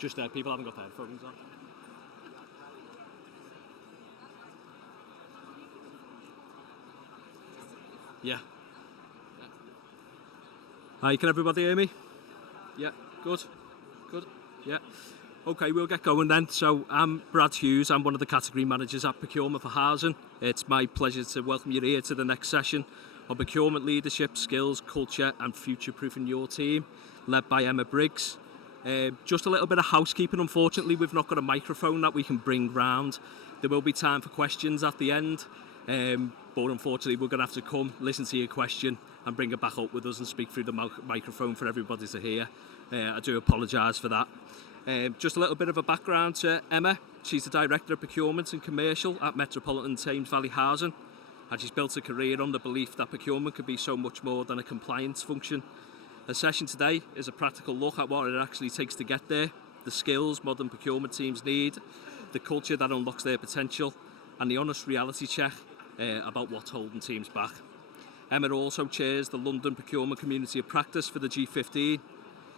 Just people haven't got their headphones on. Yeah. Hi, can everybody hear me? Yeah, good. Yeah. Okay, we'll get going then. So I'm Brad Hughes, I'm one of the category managers at Procurement for Housing. It's my pleasure to welcome you here to the next session on procurement leadership, skills, culture and future-proofing your team, led by Emma Briggs. Just a little bit of housekeeping. Unfortunately, we've not got a microphone that we can bring round. There will be time for questions at the end, but unfortunately we're going to have to come, listen to your question and bring it back up with us and speak through the microphone for everybody to hear. I do apologise for that. Just a little bit of a background to Emma. She's the Director of Procurement and Commercial at Metropolitan Thames Valley Housing, and she's built a career on the belief that procurement could be so much more than a compliance function. Her session today is a practical look at what it actually takes to get there, the skills modern procurement teams need, the culture that unlocks their potential, and the honest reality check about what's holding teams back. Emma also chairs the London Procurement Community of Practice for the G15,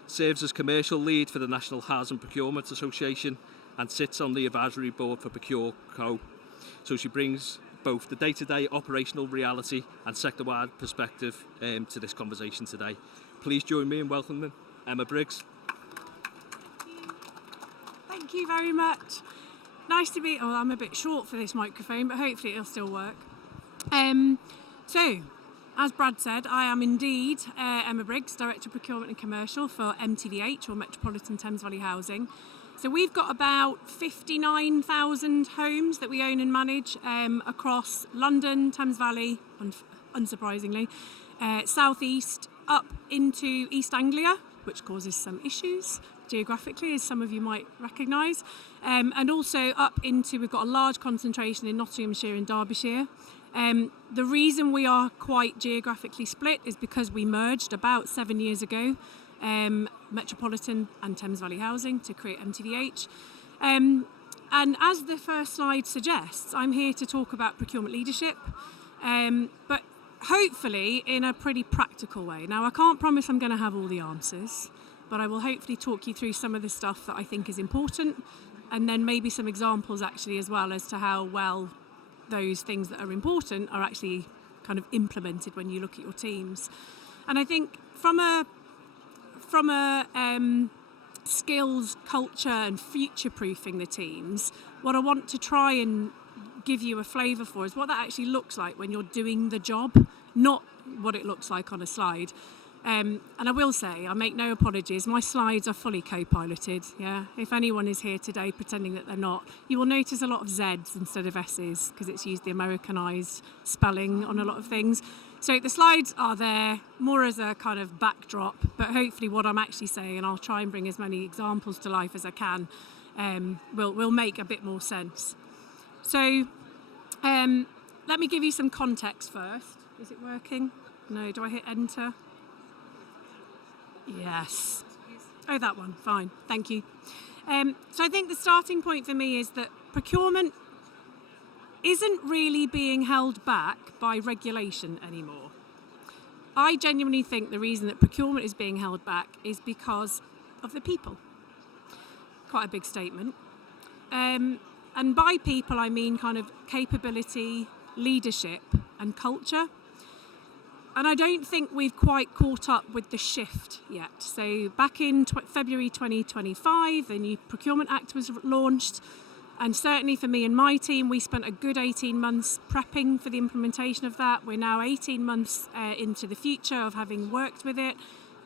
serves as commercial lead for the National Housing Procurement Association, and sits on the advisory board for Procure Co. So she brings both the day-to-day operational reality and sector-wide perspective to this conversation today. Please join me in welcoming Emma Briggs. Thank you very much. Nice to be, I'm a bit short for this microphone, but hopefully it'll still work. So, as Brad said, I am indeed Emma Briggs, Director of Procurement and Commercial for MTVH, or Metropolitan Thames Valley Housing. So we've got about 59,000 homes that we own and manage across London, Thames Valley, unsurprisingly, South East, up into East Anglia, which causes some issues geographically, as some of you might recognise, and also up into, we've got a large concentration in Nottinghamshire and Derbyshire. The reason we are quite geographically split is because we merged about 7 years ago, Metropolitan and Thames Valley Housing, to create MTVH. And as the first slide suggests, I'm here to talk about procurement leadership, but hopefully in a pretty practical way. Now, I can't promise I'm going to have all the answers, but I will hopefully talk you through some of the stuff that I think is important, and then maybe some examples actually as well as to how well those things that are important are actually kind of implemented when you look at your teams. And I think from a skills, culture and future-proofing the teams, what I want to try and give you a flavour for is what that actually looks like when you're doing the job, not what it looks like on a slide. And I will say, I make no apologies, my slides are fully co-piloted. Yeah, if anyone is here today pretending that they're not, you will notice a lot of Z's instead of S's because it's used the Americanized spelling on a lot of things. So the slides are there more as a kind of backdrop, but hopefully what I'm actually saying, and I'll try and bring as many examples to life as I can, will make a bit more sense. So let me give you some context first. Is it working? No, do I hit enter? Yes. Oh, that one. Fine. Thank you. So I think the starting point for me is that procurement isn't really being held back by regulation anymore. I genuinely think the reason that procurement is being held back is because of the people. Quite a big statement. And by people, I mean kind of capability, leadership and culture. And I don't think we've quite caught up with the shift yet. So back in February 2025, the new Procurement Act was launched. And certainly for me and my team, we spent a good 18 months prepping for the implementation of that. We're now 18 months into the future of having worked with it.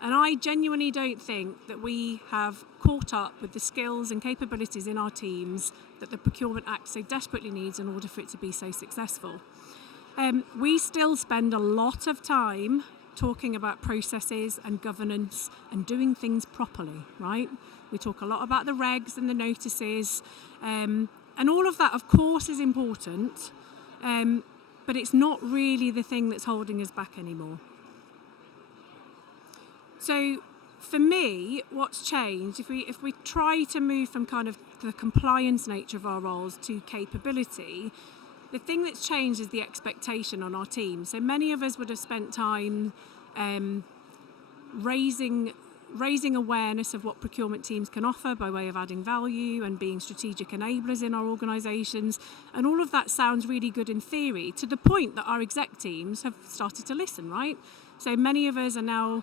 And I genuinely don't think that we have caught up with the skills and capabilities in our teams that the Procurement Act so desperately needs in order for it to be so successful. We still spend a lot of time talking about processes and governance and doing things properly, right? We talk a lot about the regs and the notices, and all of that, of course, is important, but it's not really the thing that's holding us back anymore. So for me, what's changed, if we try to move from kind of the compliance nature of our roles to capability, the thing that's changed is the expectation on our team. So many of us would have spent time raising raising awareness of what procurement teams can offer by way of adding value and being strategic enablers in our organisations. And all of that sounds really good in theory, to the point that our exec teams have started to listen, right? So many of us are now,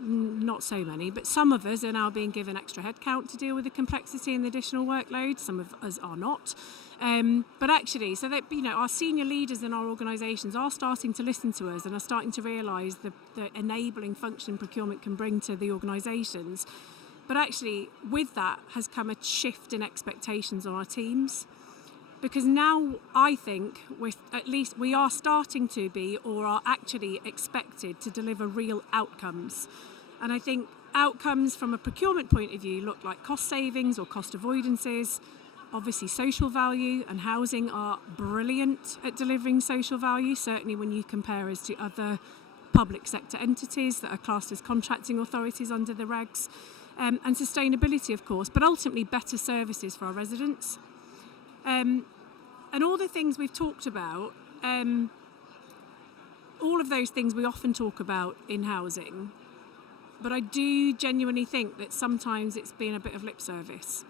not so many, but some of us are now being given extra headcount to deal with the complexity and the additional workload. Some of us are not. But actually, so that, our senior leaders in our organisations are starting to listen to us and are starting to realise the enabling function procurement can bring to the organisations. But actually, with that has come a shift in expectations on our teams. Because now I think we are starting to be, or are actually expected to deliver real outcomes. And I think outcomes from a procurement point of view look like cost savings or cost avoidances. Obviously, social value and housing are brilliant at delivering social value, certainly when you compare us to other public sector entities that are classed as contracting authorities under the regs. And sustainability, of course, but ultimately better services for our residents. And all the things we've talked about, all of those things we often talk about in housing, but I do genuinely think that sometimes it's been a bit of lip service.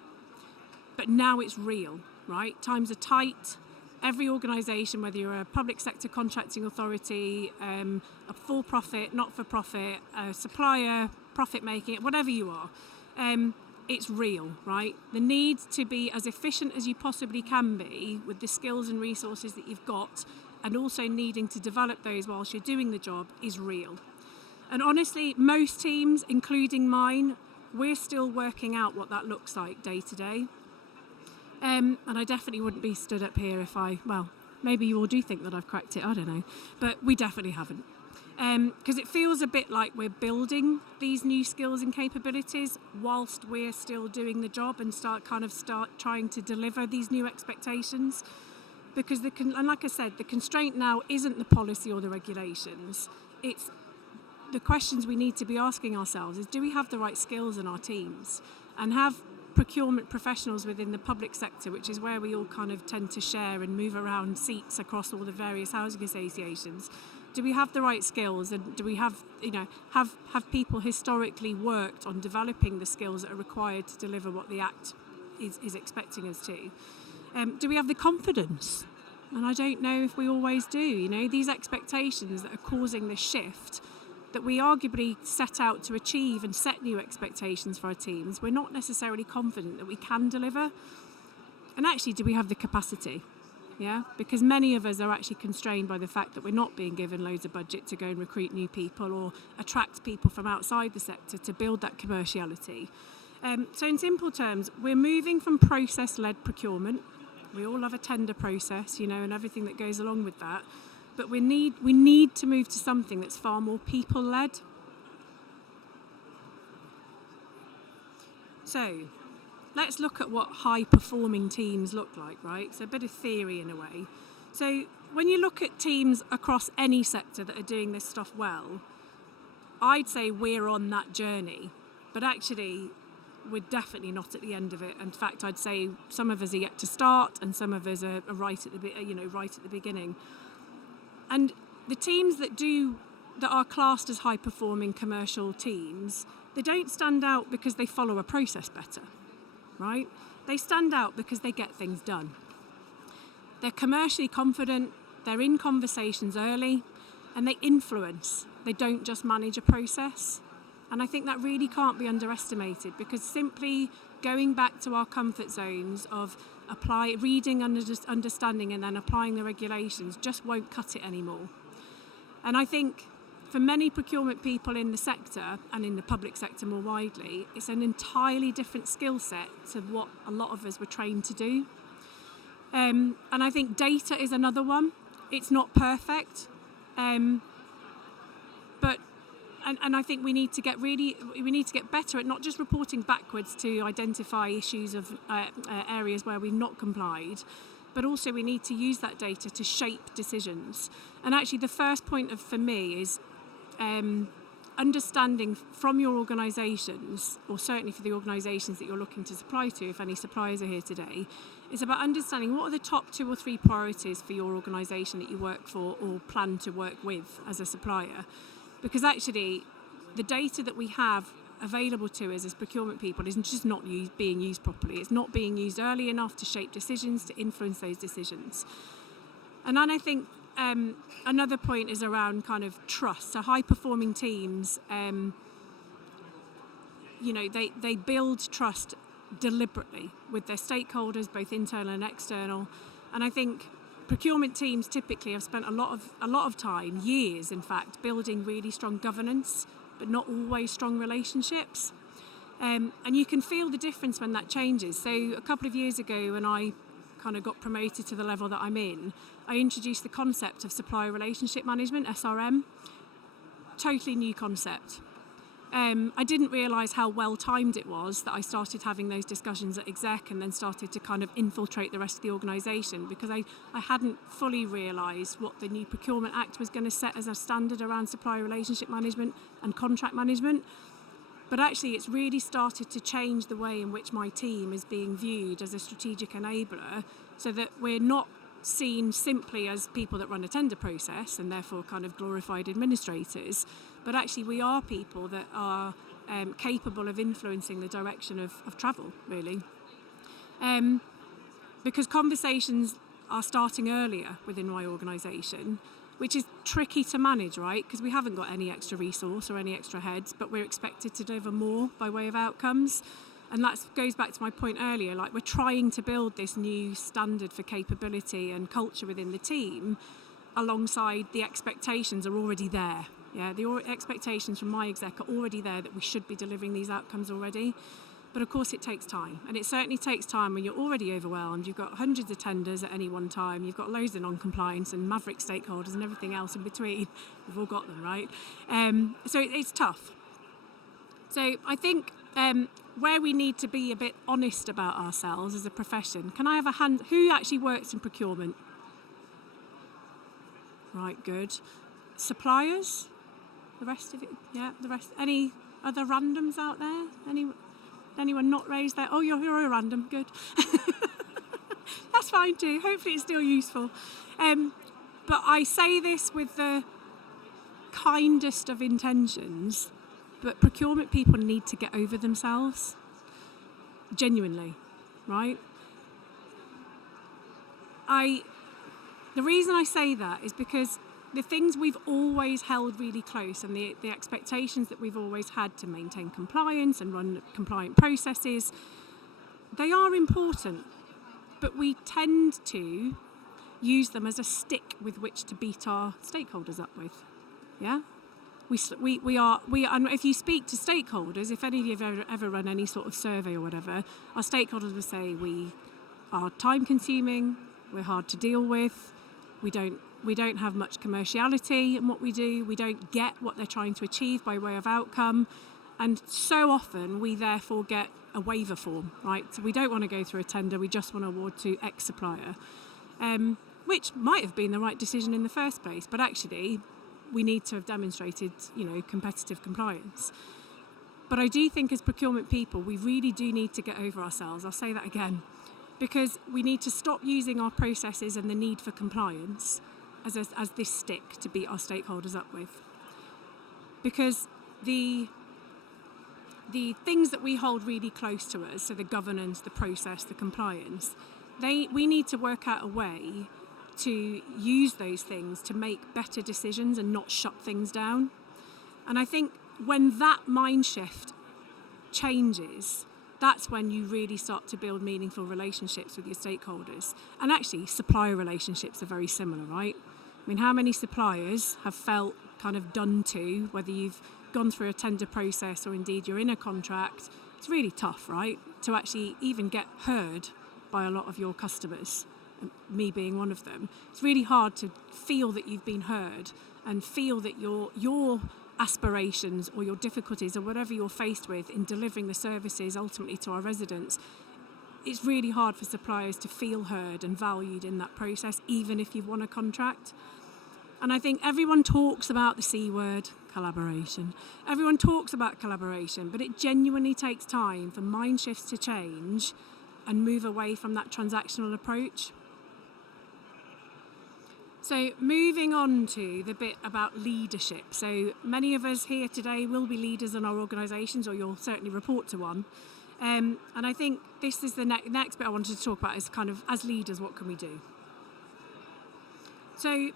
But now it's real, right? Times are tight. Every organisation, whether you're a public sector contracting authority, a for-profit, not-for-profit, a supplier, profit-making, whatever you are, it's real, right? The need to be as efficient as you possibly can be with the skills and resources that you've got, and also needing to develop those whilst you're doing the job, is real. And honestly, most teams, including mine, we're still working out what that looks like day to day. And I definitely wouldn't be stood up here if maybe you all do think that I've cracked it, I don't know. But we definitely haven't. Because it feels a bit like we're building these new skills and capabilities whilst we're still doing the job and start trying to deliver these new expectations. Because and like I said, the constraint now isn't the policy or the regulations. It's the questions we need to be asking ourselves is, do we have the right skills in our teams? And have procurement professionals within the public sector, which is where we all kind of tend to share and move around seats across all the various housing associations, do we have the right skills, and do we have people historically worked on developing the skills that are required to deliver what the Act is expecting us to? Do we have the confidence? And I don't know if we always do. These expectations that are causing this shift that we arguably set out to achieve and set new expectations for our teams, we're not necessarily confident that we can deliver. And actually, do we have the capacity? Yeah, because many of us are actually constrained by the fact that we're not being given loads of budget to go and recruit new people or attract people from outside the sector to build that commerciality. So in simple terms, we're moving from process-led procurement. We all love a tender process, and everything that goes along with that. But we need to move to something that's far more people-led. So let's look at what high-performing teams look like, right? So a bit of theory in a way. So when you look at teams across any sector that are doing this stuff well, I'd say we're on that journey. But actually, we're definitely not at the end of it. In fact, I'd say some of us are yet to start, and some of us are right at the beginning. And the teams that are classed as high-performing commercial teams, they don't stand out because they follow a process better, right? They stand out because they get things done. They're commercially confident, they're in conversations early, and they influence. They don't just manage a process. And I think that really can't be underestimated, because simply going back to our comfort zones of reading, understanding, and then applying the regulations just won't cut it anymore. And I think for many procurement people in the sector and in the public sector more widely, it's an entirely different skill set to what a lot of us were trained to do. And I think data is another one. It's not perfect, but I think we need to get better at not just reporting backwards to identify issues of areas where we've not complied, but also we need to use that data to shape decisions. And actually, the first point for me is understanding from your organisations, or certainly for the organisations that you're looking to supply to, if any suppliers are here today, is about understanding what are the top 2 or 3 priorities for your organisation that you work for or plan to work with as a supplier. Because actually, the data that we have available to us as procurement people is just not being used properly. It's not being used early enough to shape decisions, to influence those decisions. And then I think another point is around kind of trust. So high-performing teams, they build trust deliberately with their stakeholders, both internal and external. And I think procurement teams typically have spent a lot of time, years in fact, building really strong governance, but not always strong relationships. And you can feel the difference when that changes. So a couple of years ago, when I kind of got promoted to the level that I'm in, I introduced the concept of supplier relationship management, SRM. Totally new concept. I didn't realise how well timed it was that I started having those discussions at exec and then started to kind of infiltrate the rest of the organisation, because I hadn't fully realised what the new Procurement Act was going to set as a standard around supplier relationship management and contract management. But actually it's really started to change the way in which my team is being viewed as a strategic enabler, so that we're not seen simply as people that run a tender process and therefore kind of glorified administrators, but actually we are people that are capable of influencing the direction of travel, really. Because conversations are starting earlier within my organisation, which is tricky to manage, right? Because we haven't got any extra resource or any extra heads, but we're expected to deliver more by way of outcomes. And that goes back to my point earlier, like we're trying to build this new standard for capability and culture within the team alongside the expectations are already there. Yeah, the expectations from my exec are already there that we should be delivering these outcomes already. But of course it takes time, and it certainly takes time when you're already overwhelmed. You've got hundreds of tenders at any one time, you've got loads of non-compliance and maverick stakeholders and everything else in between. We've all got them, right? So it's tough. So I think where we need to be a bit honest about ourselves as a profession. Can I have a hand? Who actually works in procurement? Right, good. Suppliers? The rest of it? Yeah, the rest. Any other randoms out there? Anyone not raised there? Oh, you're a random. Good. That's fine too. Hopefully it's still useful. But I say this with the kindest of intentions, but procurement people need to get over themselves. Genuinely, right? The reason I say that is because the things we've always held really close and the expectations that we've always had to maintain compliance and run compliant processes, they are important, but we tend to use them as a stick with which to beat our stakeholders up with. Yeah? We are, and if you speak to stakeholders, if any of you have ever run any sort of survey or whatever, our stakeholders will say we are time consuming, we're hard to deal with, we don't have much commerciality in what we do. We don't get what they're trying to achieve by way of outcome. And so often we therefore get a waiver form, right? So we don't want to go through a tender. We just want to award to X supplier, which might have been the right decision in the first place. But actually, we need to have demonstrated, competitive compliance. But I do think as procurement people, we really do need to get over ourselves. I'll say that again. Because we need to stop using our processes and the need for compliance as this stick to beat our stakeholders up with. Because the things that we hold really close to us, so the governance, the process, the compliance, we need to work out a way to use those things to make better decisions and not shut things down. And I think when that mind shift changes, that's when you really start to build meaningful relationships with your stakeholders. And actually, supplier relationships are very similar, right? I mean, how many suppliers have felt kind of done to, whether you've gone through a tender process or indeed you're in a contract? It's really tough, right? To actually even get heard by a lot of your customers, me being one of them. It's really hard to feel that you've been heard and feel that your aspirations or your difficulties or whatever you're faced with in delivering the services ultimately to our residents, it's really hard for suppliers to feel heard and valued in that process, even if you've won a contract. And I think everyone talks about the C word, collaboration. Everyone talks about collaboration, but it genuinely takes time for mind shifts to change and move away from that transactional approach. So moving on to the bit about leadership. So many of us here today will be leaders in our organisations, or you'll certainly report to one. And I think this is the next bit I wanted to talk about, is kind of, as leaders, what can we do? So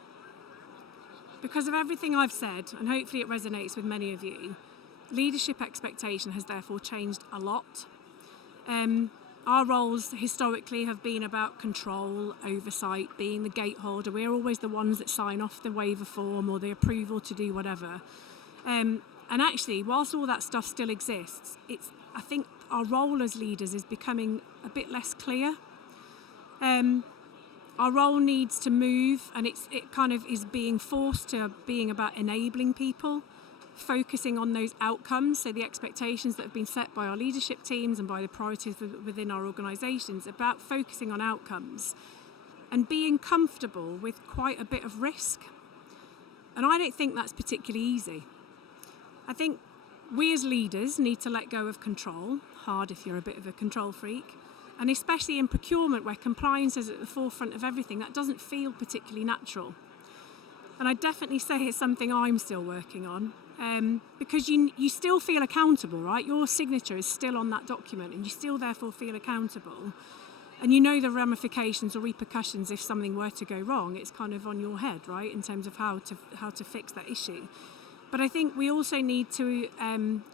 because of everything I've said, and hopefully it resonates with many of you, leadership expectation has therefore changed a lot. Our roles historically have been about control, oversight, being the gateholder. We're always the ones that sign off the waiver form or the approval to do whatever. And actually, whilst all that stuff still exists, I think our role as leaders is becoming a bit less clear. Our role needs to move, and it kind of is being forced to being about enabling people, focusing on those outcomes, so the expectations that have been set by our leadership teams and by the priorities within our organisations, about focusing on outcomes and being comfortable with quite a bit of risk. And I don't think that's particularly easy. I think we as leaders need to let go of control, hard if you're a bit of a control freak, and especially in procurement where compliance is at the forefront of everything, that doesn't feel particularly natural. And I definitely say it's something I'm still working on. Because you still feel accountable, right? Your signature is still on that document, and you still therefore feel accountable. And you know the ramifications or repercussions if something were to go wrong. It's kind of on your head, right, in terms of how to fix that issue. But I think we also need to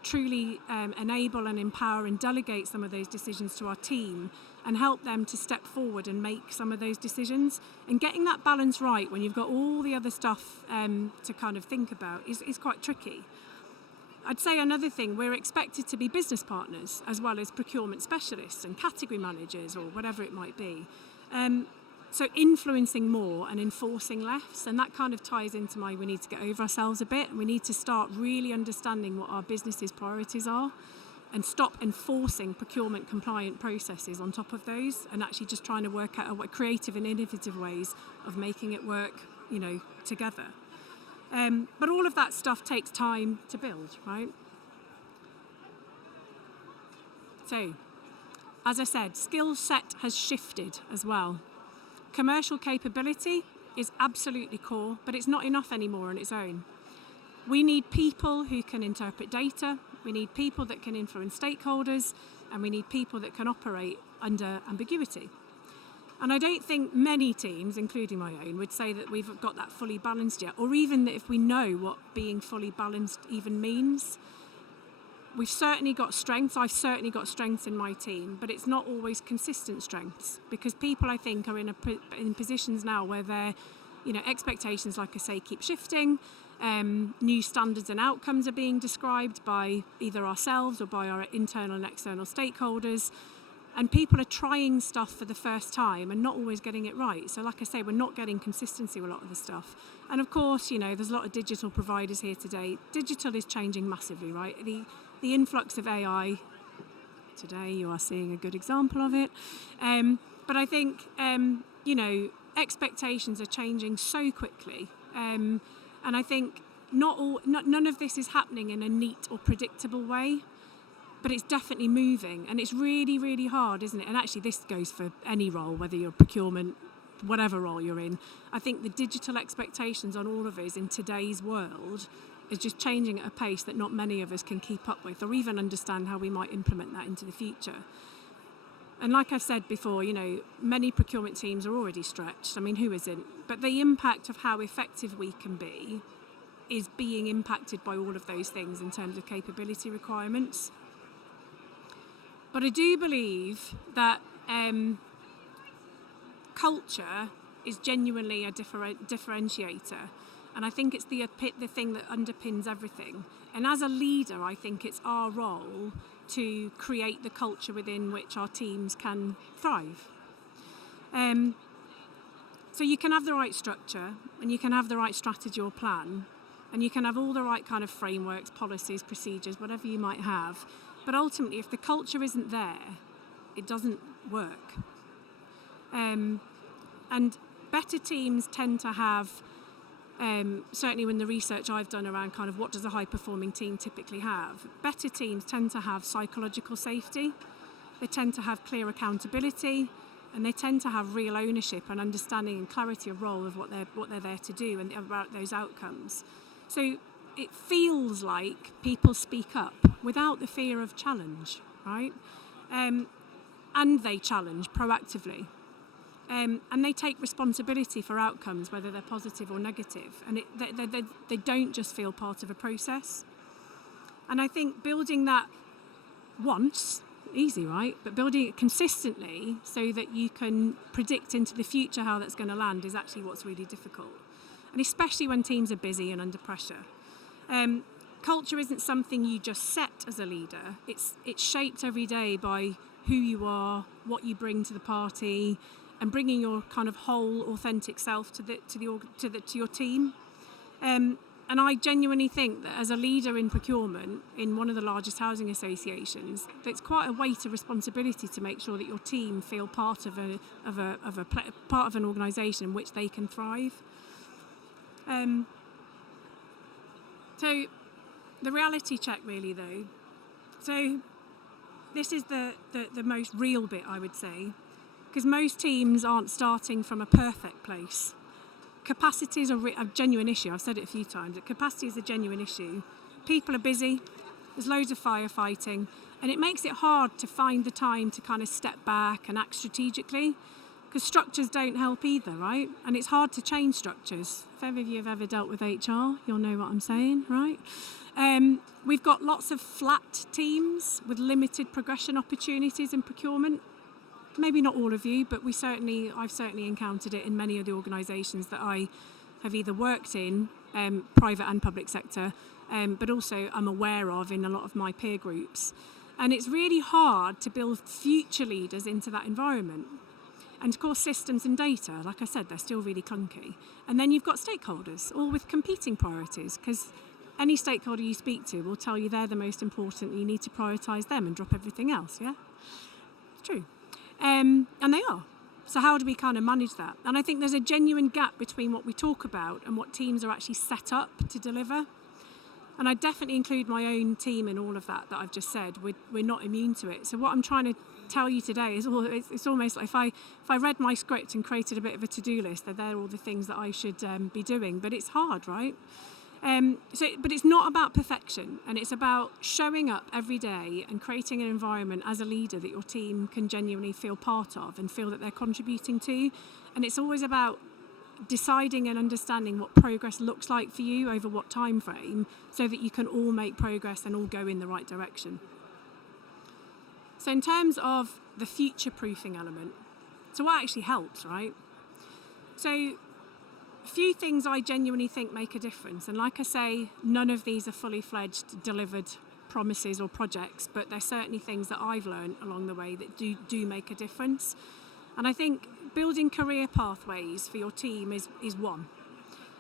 truly enable and empower and delegate some of those decisions to our team and help them to step forward and make some of those decisions. And getting that balance right when you've got all the other stuff to kind of think about is quite tricky. I'd say another thing, we're expected to be business partners as well as procurement specialists and category managers or whatever it might be. So influencing more and enforcing less, and that kind of ties into we need to get over ourselves a bit, and we need to start really understanding what our business's priorities are and stop enforcing procurement compliant processes on top of those, and actually just trying to work out creative and innovative ways of making it work, together. But all of that stuff takes time to build, right? So, as I said, skill set has shifted as well. Commercial capability is absolutely core, but it's not enough anymore on its own. We need people who can interpret data, we need people that can influence stakeholders, and we need people that can operate under ambiguity. And I don't think many teams, including my own, would say that we've got that fully balanced yet, or even that if we know what being fully balanced even means. We've certainly got strengths. I've certainly got strengths in my team, but it's not always consistent strengths, because people, I think, are in positions now where their expectations, like I say, keep shifting. New standards and outcomes are being described by either ourselves or by our internal and external stakeholders. And people are trying stuff for the first time and not always getting it right. So like I say, we're not getting consistency with a lot of the stuff. And of course, there's a lot of digital providers here today. Digital is changing massively, right? The influx of AI, today you are seeing a good example of it. But I think, expectations are changing so quickly. And I think none of this is happening in a neat or predictable way. But it's definitely moving, and it's really, really hard, isn't it? And actually this goes for any role, whether you're procurement, whatever role you're in. I think the digital expectations on all of us in today's world is just changing at a pace that not many of us can keep up with, or even understand how we might implement that into the future. And like I've said before, many procurement teams are already stretched. I mean, who isn't? But the impact of how effective we can be is being impacted by all of those things in terms of capability requirements. But I do believe that culture is genuinely a differentiator. And I think it's the thing that underpins everything. And as a leader, I think it's our role to create the culture within which our teams can thrive. So you can have the right structure, and you can have the right strategy or plan, and you can have all the right kind of frameworks, policies, procedures, whatever you might have. But ultimately, if the culture isn't there, it doesn't work. And better teams tend to have, certainly in the research I've done around kind of what does a high-performing team typically have, better teams tend to have psychological safety. They tend to have clear accountability. and they tend to have real ownership and understanding and clarity of role of what they're there to do and about those outcomes. So it feels like people speak up without the fear of challenge, right? And they challenge proactively. And they take responsibility for outcomes, whether they're positive or negative. And they don't just feel part of a process. And I think building that once, easy, right? But building it consistently so that you can predict into the future how that's going to land is actually what's really difficult. And especially when teams are busy and under pressure. Culture isn't something you just set as a leader. It's shaped every day by who you are, what you bring to the party, and bringing your kind of whole authentic self to your team. And I genuinely think that as a leader in procurement in one of the largest housing associations, it's quite a weight of responsibility to make sure that your team feel part of an organisation in which they can thrive. So the reality check, really, though. So this is the most real bit, I would say, because most teams aren't starting from a perfect place. Capacity is a genuine issue. I've said it a few times. That capacity is a genuine issue. People are busy. There's loads of firefighting. And it makes it hard to find the time to kind of step back and act strategically, because structures don't help either, right? And it's hard to change structures. If any of you have ever dealt with HR, you'll know what I'm saying, right? We've got lots of flat teams with limited progression opportunities in procurement. Maybe not all of you, but I've certainly encountered it in many of the organisations that I have either worked in, private and public sector, but also I'm aware of in a lot of my peer groups. And it's really hard to build future leaders into that environment. And of course, systems and data, like I said, they're still really clunky. And then you've got stakeholders, all with competing priorities, because any stakeholder you speak to will tell you they're the most important, you need to prioritise them and drop everything else, yeah? It's true. And they are. So how do we kind of manage that? And I think there's a genuine gap between what we talk about and what teams are actually set up to deliver. And I definitely include my own team in all of that I've just said. We're not immune to it. So what I'm trying to tell you today is it's almost like if I read my script and created a bit of a to-do list, they're all the things that I should be doing. But it's hard, right? But it's not about perfection, and it's about showing up every day and creating an environment as a leader that your team can genuinely feel part of and feel that they're contributing to. And it's always about deciding and understanding what progress looks like for you over what time frame, so that you can all make progress and all go in the right direction. So in terms of the future-proofing element, so what actually helps, right? So a few things I genuinely think make a difference. And like I say, none of these are fully fledged, delivered promises or projects, but they're certainly things that I've learned along the way that do make a difference. And I think building career pathways for your team is one.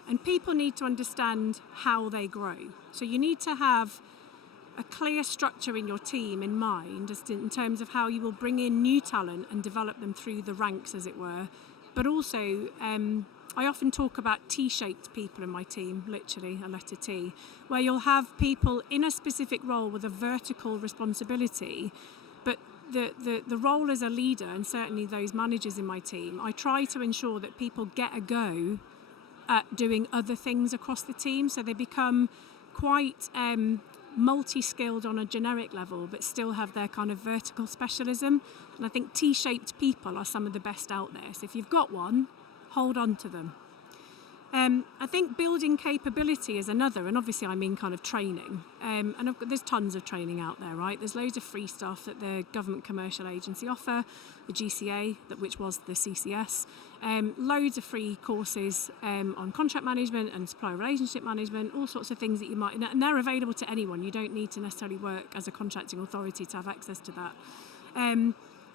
And people need to understand how they grow. So you need to have a clear structure in your team in mind as in terms of how you will bring in new talent and develop them through the ranks, as it were. But also, I often talk about T-shaped people in my team, literally a letter T, where you'll have people in a specific role with a vertical responsibility, but the role as a leader, and certainly those managers in my team, I try to ensure that people get a go at doing other things across the team, so they become quite multi-skilled on a generic level, but still have their kind of vertical specialism. And I think T-shaped people are some of the best out there. So if you've got one, hold on to them. I think building capability is another, and obviously I mean kind of training. And there's tons of training out there, right? There's loads of free stuff that the Government Commercial Agency offer, the GCA, which was the CCS. Loads of free courses on contract management and supplier relationship management, all sorts of things that you might, and they're available to anyone. You don't need to necessarily work as a contracting authority to have access to that. And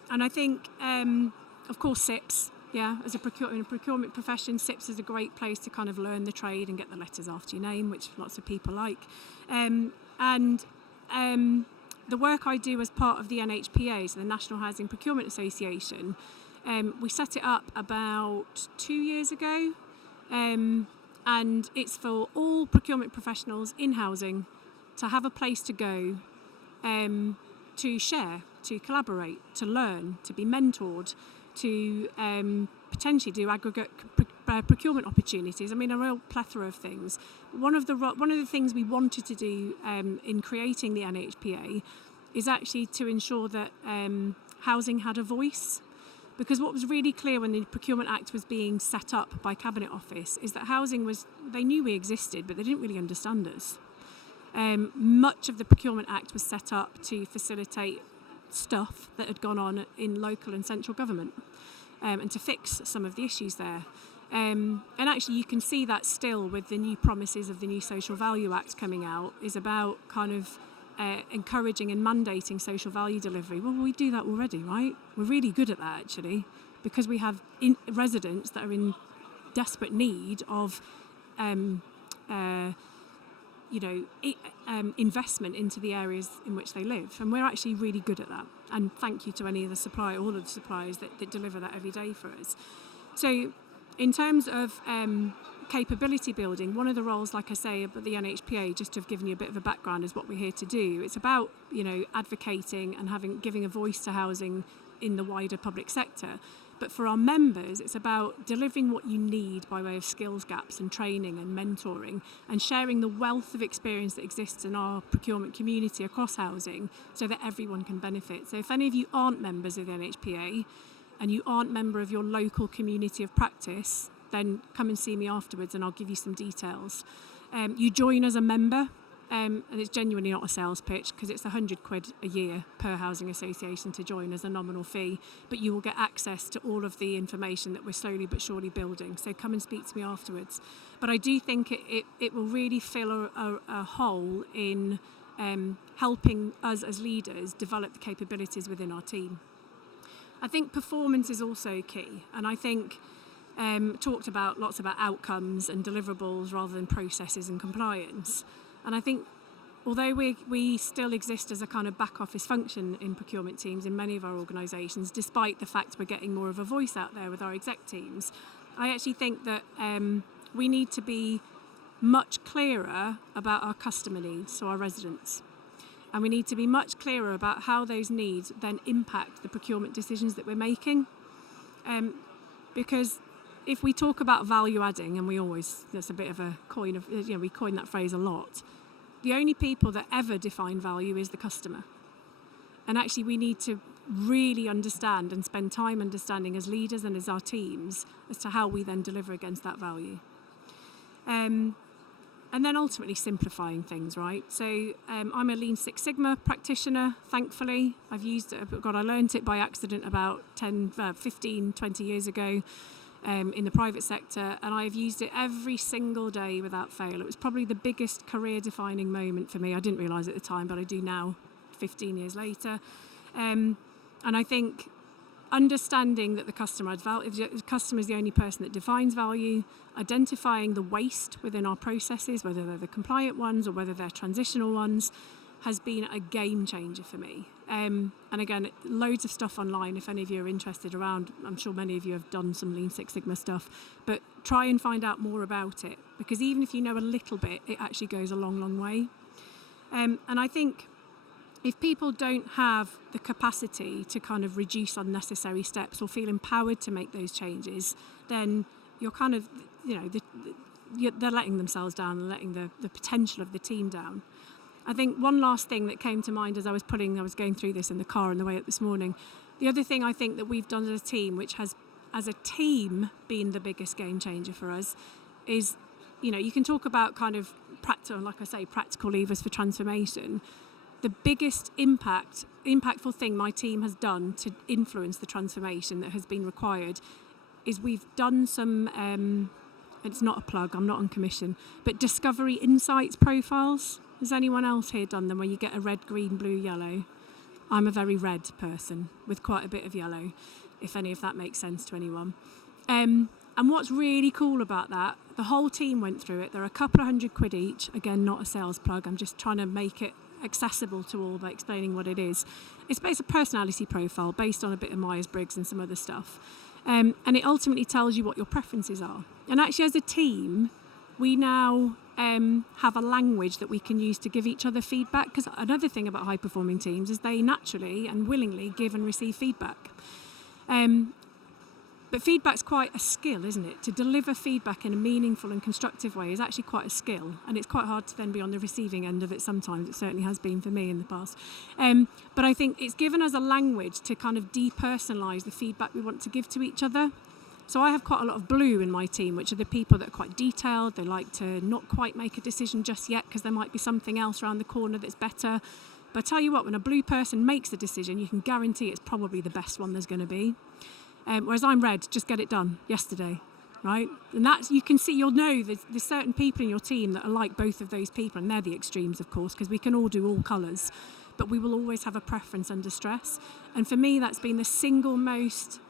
I think, of course, SIPs. Yeah, as a procurement profession, SIPs is a great place to kind of learn the trade and get the letters after your name, which lots of people like. And the work I do as part of the NHPA, so the National Housing Procurement Association, we set it up about 2 years ago, and it's for all procurement professionals in housing to have a place to go, to share, to collaborate, to learn, to be mentored, to potentially do aggregate procurement opportunities. I mean, a real plethora of things. One of the things we wanted to do in creating the NHPA is actually to ensure that housing had a voice. Because what was really clear when the Procurement Act was being set up by Cabinet Office is that housing they knew we existed, but they didn't really understand us. Much of the Procurement Act was set up to facilitate stuff that had gone on in local and central government and to fix some of the issues there. And actually you can see that still with the new promises of the new Social Value Act coming out is about kind of encouraging and mandating social value delivery. Well, we do that already, right? We're really good at that actually, because we have residents that are in desperate need of investment into the areas in which they live, and we're actually really good at that. And thank you to all of the suppliers that deliver that every day for us. So in terms of capability building, one of the roles, like I say, about the NHPA, just to have given you a bit of a background, is what we're here to do. It's about advocating and giving a voice to housing in the wider public sector. But for our members, it's about delivering what you need by way of skills gaps and training and mentoring, and sharing the wealth of experience that exists in our procurement community across housing so that everyone can benefit. So if any of you aren't members of the NHPA and you aren't member of your local community of practice, then come and see me afterwards and I'll give you some details. You join as a member, and it's genuinely not a sales pitch because it's £100 a year per housing association to join as a nominal fee, but you will get access to all of the information that we're slowly but surely building. So come and speak to me afterwards. But I do think it will really fill a hole in helping us as leaders develop the capabilities within our team. I think performance is also key, and I think talked about lots about outcomes and deliverables rather than processes and compliance. And I think although we still exist as a kind of back office function in procurement teams in many of our organisations, despite the fact we're getting more of a voice out there with our exec teams, I actually think that we need to be much clearer about our customer needs, so our residents. And we need to be much clearer about how those needs then impact the procurement decisions that we're making. Because if we talk about value adding, and that's a bit of a we coin that phrase a lot, the only people that ever define value is the customer. And actually we need to really understand and spend time understanding as leaders and as our teams as to how we then deliver against that value. And then ultimately simplifying things, right? So I'm a Lean Six Sigma practitioner, thankfully. I learned it by accident about 15, 20 years ago. In the private sector, and I've used it every single day without fail. It was probably the biggest career-defining moment for me. I didn't realise at the time, but I do now, 15 years later. And I think understanding that the customer adds value, the customer is the only person that defines value, identifying the waste within our processes, whether they're the compliant ones or whether they're transitional ones, has been a game changer for me. And again, loads of stuff online if any of you are interested around. I'm sure many of you have done some Lean Six Sigma stuff, but try and find out more about it, because even if you know a little bit, it actually goes a long, long way. And I think if people don't have the capacity to kind of reduce unnecessary steps or feel empowered to make those changes, then you're kind of, they're letting themselves down and letting the potential of the team down. I think one last thing that came to mind as I was going through this in the car on the way up this morning, the other thing I think that we've done as a team, which has as a team been the biggest game changer for us, is, you can talk about kind of practical levers for transformation. The biggest impactful thing my team has done to influence the transformation that has been required is we've done some, it's not a plug, I'm not on commission, but discovery insights profiles. Has anyone else here done them where you get a red, green, blue, yellow? I'm a very red person with quite a bit of yellow, if any of that makes sense to anyone. And what's really cool about that, the whole team went through it. They're a couple of £100 each. Again, not a sales plug. I'm just trying to make it accessible to all by explaining what it is. It's based a personality profile based on a bit of Myers-Briggs and some other stuff. And it ultimately tells you what your preferences are. And actually as a team, we now have a language that we can use to give each other feedback, because another thing about high performing teams is they naturally and willingly give and receive feedback. But feedback's quite a skill, isn't it? To deliver feedback in a meaningful and constructive way is actually quite a skill, and it's quite hard to then be on the receiving end of it sometimes. It certainly has been for me in the past. But I think it's given us a language to kind of depersonalise the feedback we want to give to each other. So I have quite a lot of blue in my team, which are the people that are quite detailed. They like to not quite make a decision just yet because there might be something else around the corner that's better. But I tell you what, when a blue person makes a decision, you can guarantee it's probably the best one there's going to be. Whereas I'm red, just get it done yesterday, right? And that's, you can see, you'll know there's certain people in your team that are like both of those people, and they're the extremes, of course, because we can all do all colours, but we will always have a preference under stress. And for me, that's been the single most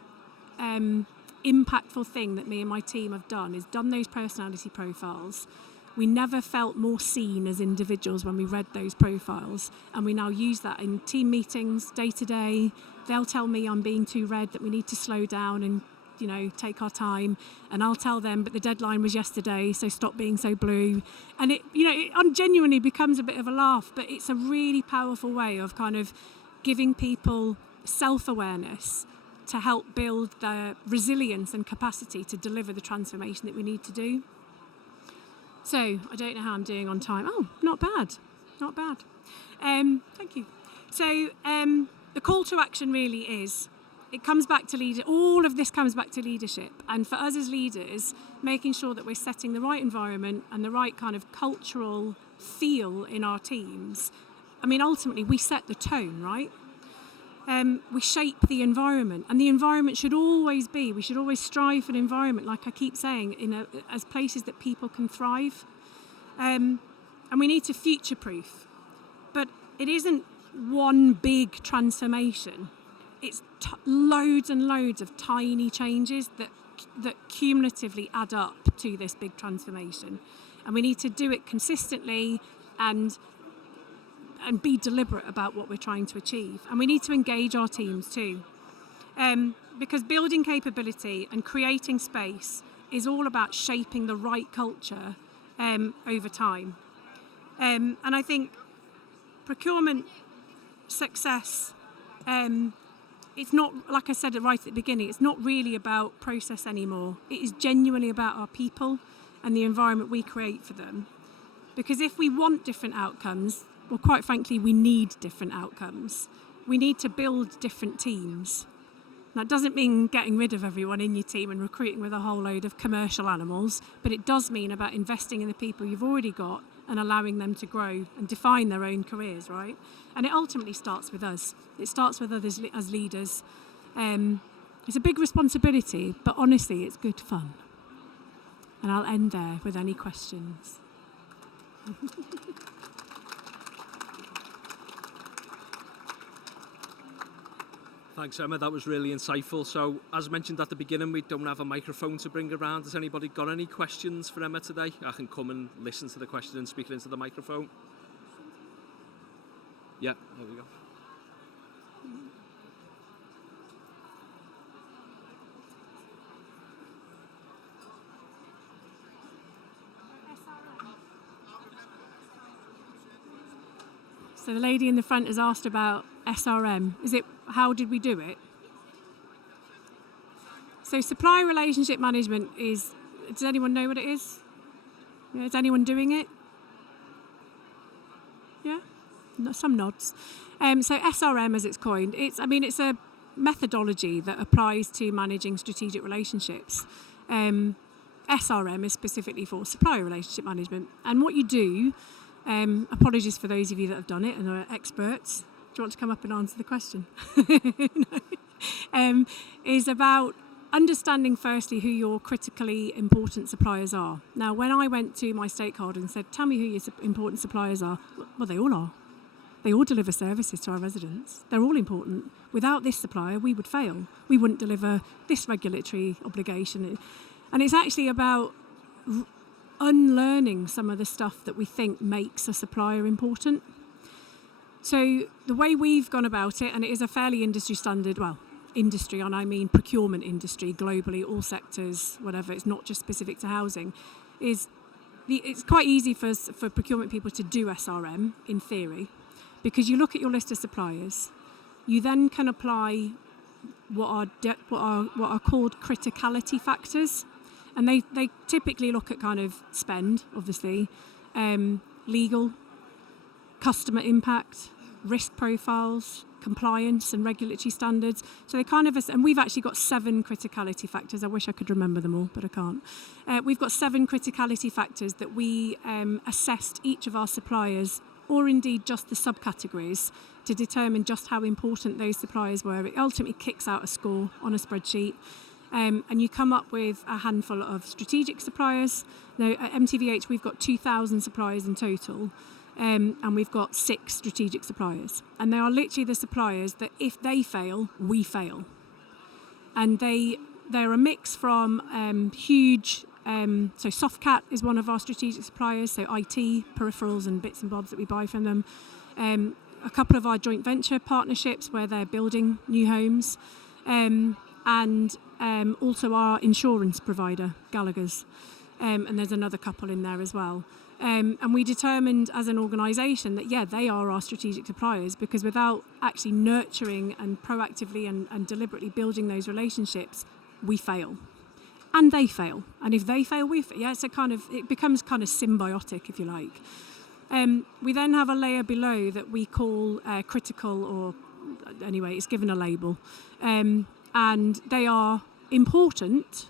impactful thing that me and my team have done, is done those personality profiles. We never felt more seen as individuals when we read those profiles, and we now use that in team meetings day to day. They'll tell me I'm being too red, that we need to slow down and, you know, take our time, and I'll tell them, but the deadline was yesterday, so stop being so blue. And it, you know, it genuinely becomes a bit of a laugh, but it's a really powerful way of kind of giving people self-awareness to help build their resilience and capacity to deliver the transformation that we need to do. So, I don't know how I'm doing on time. Oh, not bad. Not bad. Thank you. So, the call to action really is, it comes back to leader. All of this comes back to leadership. And for us as leaders, making sure that we're setting the right environment and the right kind of cultural feel in our teams. I mean, ultimately, we set the tone, right? We shape the environment, and the environment should always be, we should always strive for an environment, like I keep saying, as places that people can thrive. And we need to future-proof. But it isn't one big transformation. It's loads and loads of tiny changes that cumulatively add up to this big transformation. And we need to do it consistently and be deliberate about what we're trying to achieve. And we need to engage our teams too. Because building capability and creating space is all about shaping the right culture over time. And I think procurement success, it's not, like I said right at the beginning, it's not really about process anymore. It is genuinely about our people and the environment we create for them. Because if we want different outcomes, well, quite frankly, we need different outcomes. We need to build different teams. That doesn't mean getting rid of everyone in your team and recruiting with a whole load of commercial animals, but it does mean about investing in the people you've already got and allowing them to grow and define their own careers, right? And it ultimately starts with us. It starts with others as leaders. It's a big responsibility, but honestly, it's good fun. And I'll end there with any questions. Thanks, Emma. That was really insightful. So, as mentioned at the beginning, we don't have a microphone to bring around. Has anybody got any questions for Emma today? I can come and listen to the question and speak into the microphone. Yeah, there we go. So the lady in the front has asked about SRM. Is it, how did we do it? So supplier relationship management is, does anyone know what it is? Yeah, is anyone doing it? Yeah? Some nods. So SRM, as it's coined, it's a methodology that applies to managing strategic relationships. SRM is specifically for supplier relationship management. And what you do, apologies for those of you that have done it and are experts. Do you want to come up and answer the question? No. Is about understanding firstly who your critically important suppliers are. Now, when I went to my stakeholder and said, tell me who your important suppliers are, well, they all are. They all deliver services to our residents. They're all important. Without this supplier, we would fail. We wouldn't deliver this regulatory obligation. And it's actually about unlearning some of the stuff that we think makes a supplier important. So the way we've gone about it, and it is a fairly industry standard, well, industry, and I mean procurement industry, globally, all sectors, whatever, it's not just specific to housing, is it's quite easy for procurement people to do SRM in theory, because you look at your list of suppliers, you then can apply what are called criticality factors, and they typically look at kind of spend, obviously, legal, customer impact, risk profiles, compliance and regulatory standards. So they kind of, and we've actually got 7 criticality factors. I wish I could remember them all, but I can't. We've got 7 criticality factors that we assessed each of our suppliers, or indeed just the subcategories, to determine just how important those suppliers were. It ultimately kicks out a score on a spreadsheet. And you come up with a handful of strategic suppliers. Now, at MTVH, we've got 2,000 suppliers in total. And we've got 6 strategic suppliers. And they are literally the suppliers that if they fail, we fail. And they're a mix from huge, so Softcat is one of our strategic suppliers, so IT, peripherals and bits and bobs that we buy from them. A couple of our joint venture partnerships where they're building new homes. And also our insurance provider, Gallagher's. And there's another couple in there as well. And we determined as an organisation that, yeah, they are our strategic suppliers, because without actually nurturing and proactively and deliberately building those relationships, we fail. And they fail. And if they fail, we fail. Yeah, it becomes kind of symbiotic, if you like. We then have a layer below that we call critical, or anyway, it's given a label. And they are important,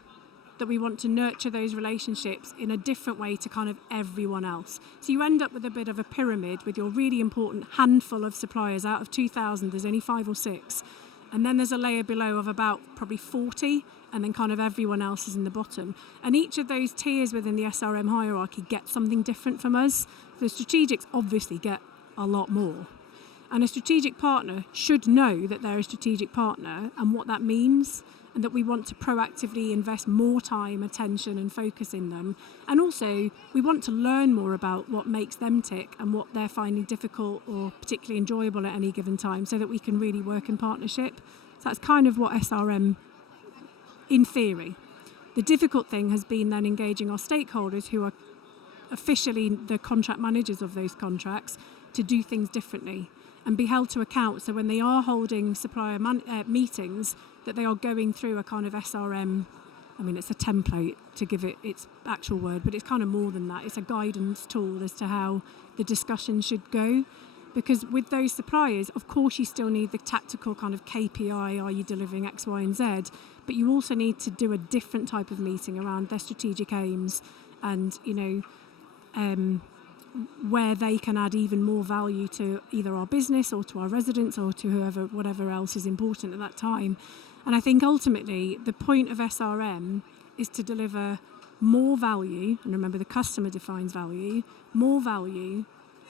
that we want to nurture those relationships in a different way to kind of everyone else. So you end up with a bit of a pyramid with your really important handful of suppliers. Out of 2,000, there's only 5 or 6. And then there's a layer below of about probably 40, and then kind of everyone else is in the bottom. And each of those tiers within the SRM hierarchy get something different from us. The strategics obviously get a lot more. And a strategic partner should know that they're a strategic partner and what that means, and that we want to proactively invest more time, attention and focus in them. And also, we want to learn more about what makes them tick and what they're finding difficult or particularly enjoyable at any given time, so that we can really work in partnership. So that's kind of what SRM, in theory. The difficult thing has been then engaging our stakeholders, who are officially the contract managers of those contracts, to do things differently and be held to account. So when they are holding supplier meetings, that they are going through a kind of SRM, I mean, it's a template to give it its actual word, but it's kind of more than that. It's a guidance tool as to how the discussion should go. Because with those suppliers, of course, you still need the tactical kind of KPI, are you delivering X, Y, and Z? But you also need to do a different type of meeting around their strategic aims and, where they can add even more value to either our business or to our residents or to whatever else is important at that time. And I think ultimately the point of SRM is to deliver more value, and remember the customer defines value, more value,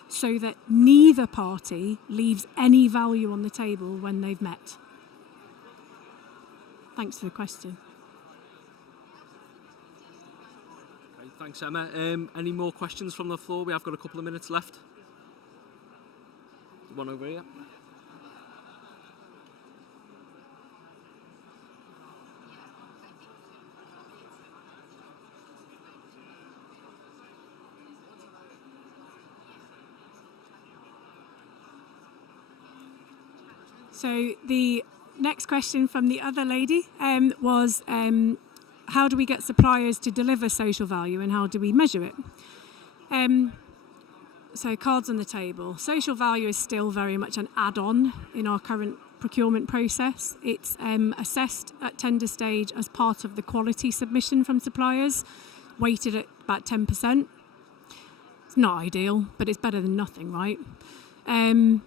so that neither party leaves any value on the table when they've met. Thanks for the question. Okay, thanks, Emma. Any more questions from the floor? We have got a couple of minutes left. One over here. So the next question from the other lady was, how do we get suppliers to deliver social value and how do we measure it? So cards on the table. Social value is still very much an add-on in our current procurement process. It's assessed at tender stage as part of the quality submission from suppliers, weighted at about 10%. It's not ideal, but it's better than nothing, right? And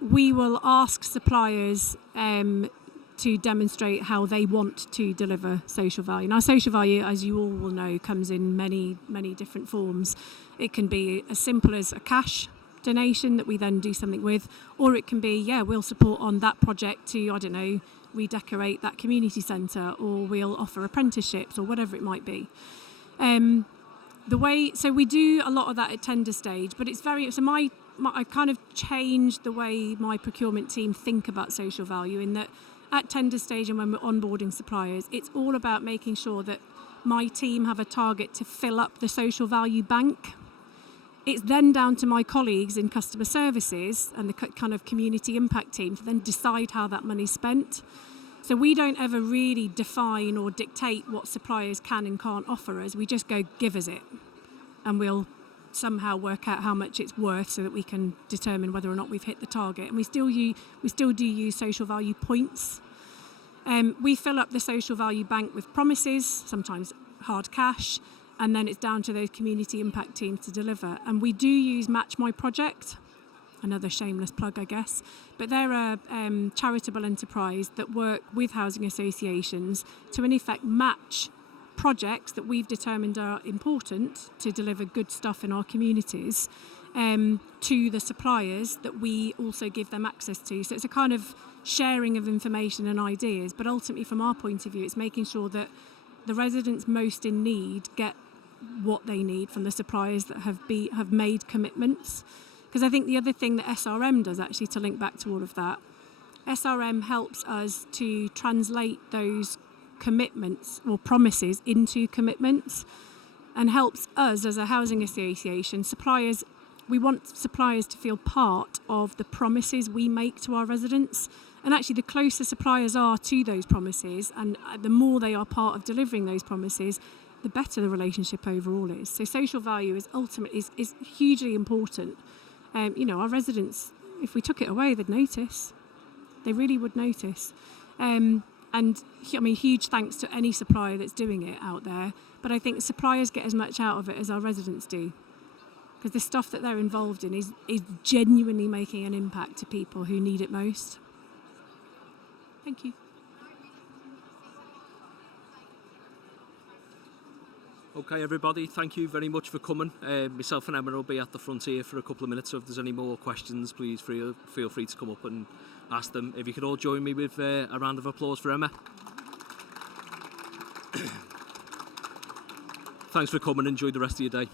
we will ask suppliers to demonstrate how they want to deliver social value. Now, social value, as you all will know, comes in many, many different forms. It can be as simple as a cash donation that we then do something with, or it can be, we'll support on that project to, redecorate that community centre, or we'll offer apprenticeships, or whatever it might be. So we do a lot of that at tender stage, but it's I kind of changed the way my procurement team think about social value, in that at tender stage and when we're onboarding suppliers, it's all about making sure that my team have a target to fill up the social value bank It's then down to my colleagues in customer services and the kind of community impact team to then decide how that money's spent. So we don't ever really define or dictate what suppliers can and can't offer us. We just go, give us it, and we'll somehow work out how much it's worth so that we can determine whether or not we've hit the target. And we still do use social value points. We fill up the social value bank with promises, sometimes hard cash, and then it's down to those community impact teams to deliver. And we do use Match My Project, another shameless plug, I guess, but they're a charitable enterprise that work with housing associations to, in effect, match projects that we've determined are important to deliver good stuff in our communities to the suppliers that we also give them access to. So it's a kind of sharing of information and ideas, but ultimately from our point of view, it's making sure that the residents most in need get what they need from the suppliers that have made commitments. Because I think the other thing that SRM does, actually, to link back to all of that, SRM helps us to translate those commitments or promises into commitments, and helps us as a housing association, suppliers, we want suppliers to feel part of the promises we make to our residents. And actually, the closer suppliers are to those promises and the more they are part of delivering those promises, the better the relationship overall is. So social value is ultimately is hugely important. Our residents, if we took it away, they'd notice. They really would notice. And I mean, huge thanks to any supplier that's doing it out there. But I think suppliers get as much out of it as our residents do, because the stuff that they're involved in is genuinely making an impact to people who need it most. Thank you. Okay, everybody, thank you very much for coming. Myself and Emma will be at the front here for a couple of minutes, so if there's any more questions, please feel free to come up and ask them. If you could all join me with a round of applause for Emma. Thanks for coming. Enjoy the rest of your day.